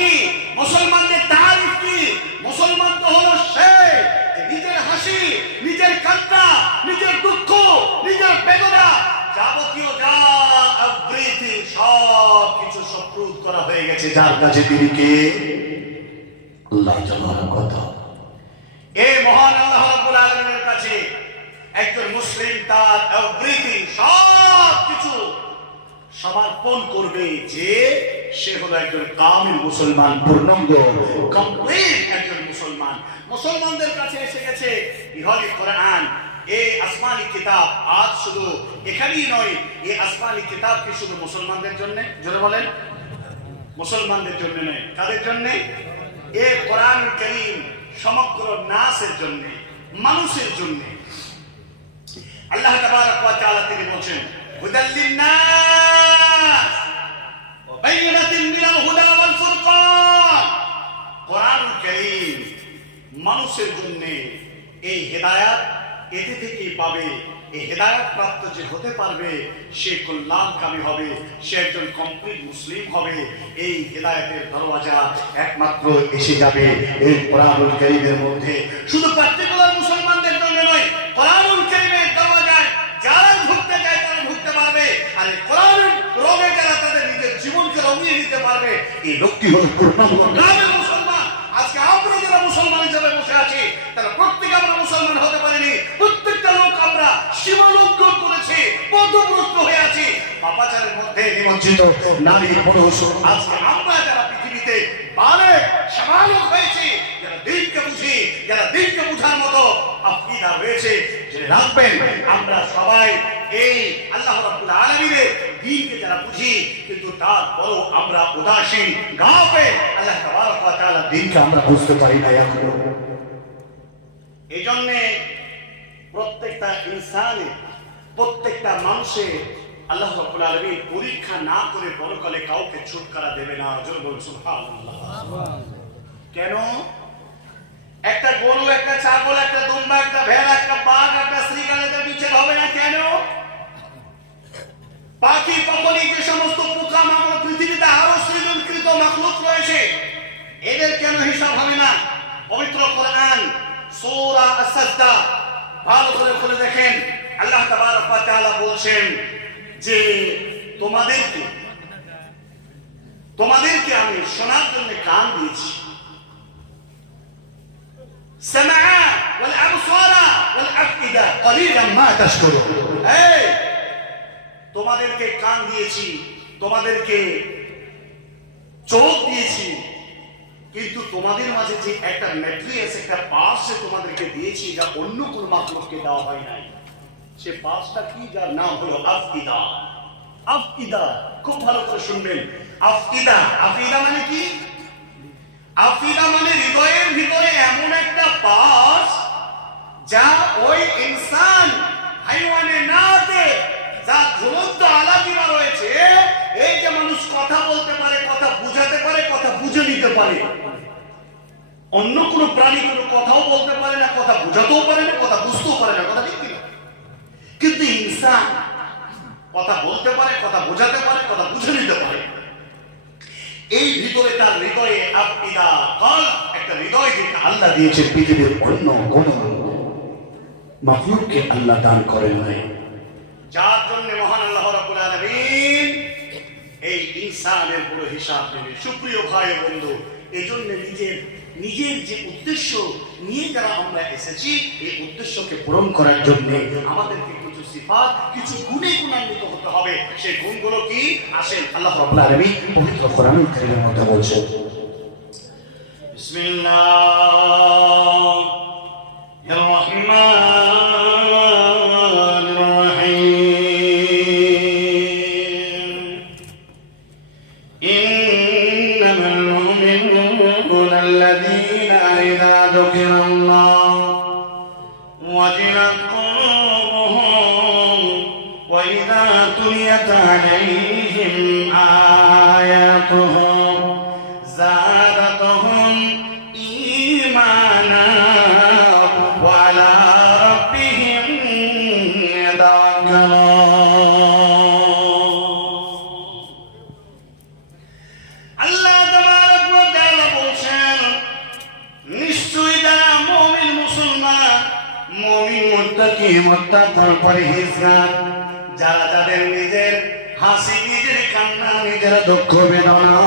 কি, মুসলমানদের তারিফ কি? মুসলমান তো হলো সে নিজের হাসি, নিজের কান্না, নিজের দুঃখ, নিজের বেদনা, যাবতীয় যা এভরিথিং সব কিছু সপ্রুত করা হয়ে গেছে যার কাছে, তিনি কে? আল্লাহ জানার কথা। এই মহান আল্লাহ রাব্বুল আলামিনের কাছে একজন মুসলিম তার এভরিথিং সব কিছু সমর্পণ করবে যে সে হলো একজন কামিল মুসলমান, পূর্ণাঙ্গ কমপ্লিট একজন মুসলমান। মুসলমানদের কাছে এসে গেছে ইহলি কোরআন, এই আসমানি কিতাব। আজ শুধু এখানেই নয়, এই আসমানি কিতাব কি শুধু মুসলমানদের জন্য? জোরে বলেন, মুসলমানদের জন্য নয়। কাদের জন্য? এই কোরআন কারীম সমগ্র নাসের জন্য, মানুষের জন্য। আল্লাহ তাবারক ওয়া তাআলা তিনি বলেন, হুদাল লিন-নাস ওয়া বাইয়িনাতিন মিনাল হুদা ওয়াল ফুরকান। কোরআন কারীম মানুষের জন্য এই হেদায়েত, এতে থেকেই পাবে। এই হেদায়েত প্রাপ্ত যে হতে পারবে সে কল্যাণকামী হবে, সে একজন কমপ্লিট মুসলিম হবে। এই হেদায়েতের দরওয়াজা একমাত্র এসে যাবে এই কোরআনুল কারীমের মধ্যে। শুধু পার্টিকুলার মুসলমানদের জন্য নয়, কোরআনুল কারীমের দরওয়াজায় যারা ঢুকতে যায় তারা ঢুকতে পারবে। আর এই কোরআনের রঙে যারা তাদের নিজের জীবনকে রঙিয়ে দিতে পারবে, এই লোকটি হল পূর্ণাঙ্গ কামিল মুসলমান। আজকে আমরা যারা মুসলমান হিসেবে বসে আছি তারা প্রত্যেকে আমরা মুসলমান হতে পারিনি। প্রত্যেকটা লোক আমরা সীমালঙ্ঘন করেছি, পথভ্রষ্ট হয়ে আছি, পাপাচারের মধ্যে নিমজ্জিত নারী পুরুষ। আজকে আমরা যারা পৃথিবীতে বালেগ শাবালক হয়েছি, যারা দিনকে বুঝি, যারা দিনকে বুঝার মতো আকীদা রয়েছে, যে রাখবেন আমরা সবাই এই আল্লাহ রাব্বুল আলামিনের দ্বীনকে যারা বুঝি, কিন্তু তারপরও আমরা উদাসীন, গাফেল। আল্লাহ তাবারক ওয়া তাআলা দ্বীনকে আমরা বুঝতে পারি না এখনো। এই জন্য প্রত্যেকটা ইনসানের, প্রত্যেকটা মানুষের আল্লাহ রাব্বুল আলামিন পরীক্ষা না করে পরকালে কাউকে ছুটকারা দেবে না। জোরে বলুন সুবহানাল্লাহ। কেন? একটা গরু, একটা ছাগল, একটা দুম্বা, একটা ভেড়া, একটা বাঘ, একটা শ্রীগাল এদের বিচার হবে না কেন? পাখি, পক্ষী, যে সমস্ত পোকা মাকড় পৃথিবীতে আরো সৃজনকৃত মাখলুক রয়েছে, এদের কেন হিসাব হবে না? পবিত্র কোরআন সূরা আস-সাজদা ভালো করে খুলে দেখেন, আল্লাহ তাবারক ওয়া তাআলা বলছেন যে তোমাদেরকে আমি শোনার জন্য কান দিয়েছি। সামআ ওয়াল আবসারা ওয়াল আফইদা ক্বালিলাম মা তাশকুরুন। এই তোমাদেরকে কান দিয়েছি, তোমাদেরকে চোখ দিয়েছি, কিন্তু তোমাদের মাঝে যে একটা ম্যাট্রিয়াস, একটা পার্টস তোমাদেরকে দিয়েছি যা অন্য কোন মাখলুককে দেওয়া হয় নাই। সে পার্টসটা কি? যার নাম হলো আফইদা। আফইদা খুব ভালো করে শুনবেন। আফইদা, আফইদা মানে কি? আফইদা মানে হৃদয়ের ভিতরে এমন একটা পার্টস যা ওই ইনসান হাইওয়ানে নাতে যা ঝুলন্ত আলাদিমা রয়েছে, এই যে মানুষ কথা বলতে পারে, কথা বুঝাতে পারে, কথা বুঝে নিতে পারে। অন্য কোন প্রাণী কোনো কথাও বলতে পারে না, কথা বুঝাতেও পারে না, কথা বুঝতেও পারে না। কথা ঠিক কিনা? কিন্তু ইনসান কথা বলতে পারে, কথা বোঝাতে পারে, কথা বুঝে নিতে পারে। এই ভিতরে তার হৃদয়ে আফইদা, একটা হৃদয় যেটা আল্লাহ দিয়েছে, পৃথিবীর অন্য কোন মাখলুককে আল্লাহ দান করেন নাই। যার জন্য মহান আল্লাহ রাব্বুল আলামিন এই ইনসানের পুরো হিসাব নেবে। সুপ্রিয় ভাই ও বন্ধু, এই জন্য নিজের যে উদ্দেশ্য নিয়ে যারা আমরা এসেছি, এই উদ্দেশ্যকে পূরণ করার জন্য আমাদেরকে কিছু সিফাত, কিছু গুণে গুণান্বিত হতে হবে। সেই গুণগুলো কি? আসেন আল্লাহ রাব্বুল আলামিন পবিত্র কোরআনুল কারীমের মধ্যে বলছেন, বিসমিল্লাহির রাহমানির রহিম। ইন্নামাল মুমিনুনা আল্লাযীনা ইযা যুকিরাল্লাহু ওয়াজিলাত কুলুবুহুম ওয়া ইযা তুলিয়াত আলাইহিম আয়াতুহু زادتهم إيمانا وعلى ربهم يتوكلون। الله تبارك وتعالى মুত্তাকি মুত্তাকুল পরহেজগার, যারা যাদের নিজের হাসি, নিজের কান্না, নিজের দুঃখ বেদনা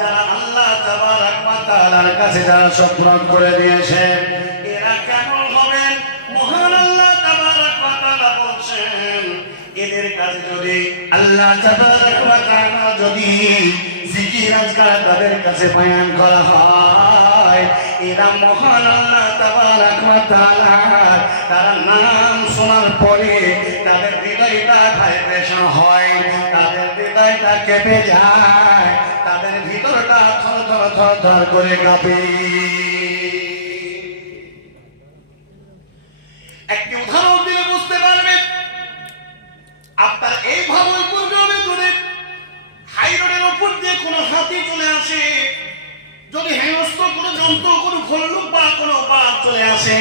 যারা আল্লাহ তাবারক ওয়া তাআলার কাছে যারা সুপর্দ করে দিয়েছে, এরা কেমন হবেন? মহান আল্লাহ তাবারক ওয়া তাআলা বলছেন, এদের কাছে যদি আল্লাহ তাবারক ওয়া তাআলা যদি জিকির আজকার তাদের কাছে বয়ান করা হয়, এরা মহান আল্লাহ তাবারক ওয়া তাআলা তারা নাম শোনার পরে তাদের হৃদয়টা ভাইব্রেশন হয়, তাদের হৃদয়টা কেঁপে যায়, তাদের ভিতরটা থর থর থর থর করে কাঁপে। একটি উদাহরণ দিলে বুঝতে পারবেন। আপনার এই ভাগলপুর গ্রামে যদি হাই রোডের উপর দিয়ে কোনো হাতি চলে আসে, যদি হেনস্থ কোনো জন্তু, কোনো ভল্লুক বা কোনো বাঘ চলে আসে,